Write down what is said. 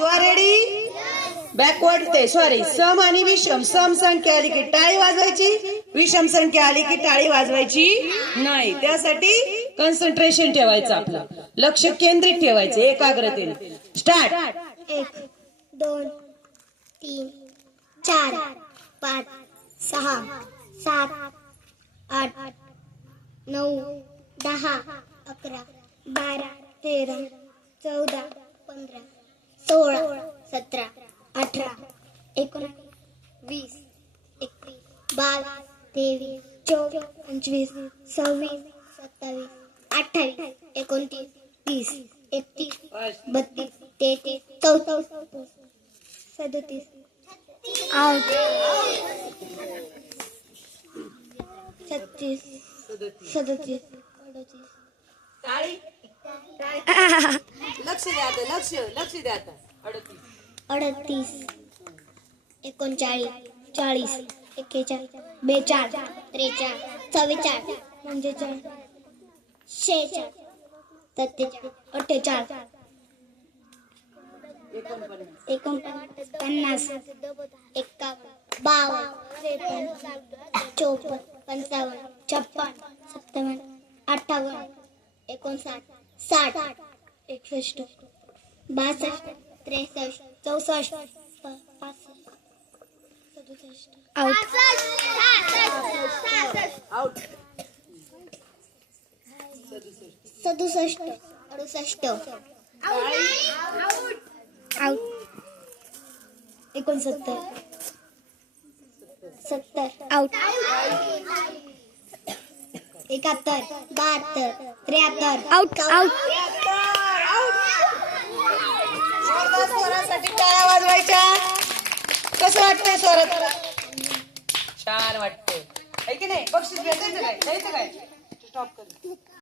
You are ready backward ते sorry सम आणि विषम. सम संख्या आली की टाळी वाजवायची विषम संख्या आली की टाळी वाजवायची नाही. त्यासाठी कॉन्सन्ट्रेशन ठेवायचं आपलं. लक्ष केंद्रित ठेवायचं एकाग्रतेने. स्टार्ट एक दोन तीन चार पाच सहा सात आठ नऊ दहा अकरा बारा तेरा चौदा पंधरा सतरा अठरा एकोणीस वीस एकवीस बावीस तेवीस चोवीस पंचवीस सव्वीस सत्तावीस अठ्ठावीस एकोणतीस तीस एकतीस बत्तीस तेहतीस चौतीस सदतीस. आठ छत्तीस सदतीस अडतीस. लक्ष द्या लक्ष लक्ष द्या अडतीस एकोणचाळीस चाळीस एक्केचाळीस बेचाळीस त्रेचाळीस चव्वेचाळीस पंचेचाळीस शेहेचाळीस सत्तेचाळीस अठ्ठेचाळीस एकोणपन्नास पन्नास एकावन्न बावन्न त्रेपन्न चोपन्न पंचावन्न छप्पन्न सत्तावन्न अठ्ठावन्न एकोणसाठ साठ एकसष्ट बासष्ट त्रेसष्ट चौसष्ट प- पासष्ट सदुसष्ट आउट आउट सदुसष्ट अडुसष्ट आउट एकोणसत्तर सत्तर आउट एकाहत्तर बहात्तर त्र्याहत्तर आउट आउट वाजवायच्या कसं वाटतंय स्वरात? छान वाटतंय. है की नाही? बक्षीस भेटायचं काय? द्यायचं काय? स्टॉप कर.